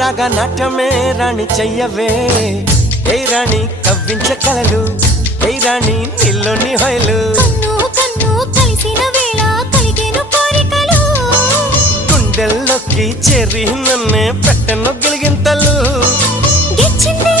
రాగా నాట్యమే రాణి చెయ్యవే ఏ రాణి కవ్వించ కలలు ఏ రాణి నీలోని హొయలు కన్ను కన్ను కలిసిన వేళ కలిగేను కోరికలు గుండెల్లోకి చేరి నన్నే పెట్టను గిలిగింతలు గిచ్చింది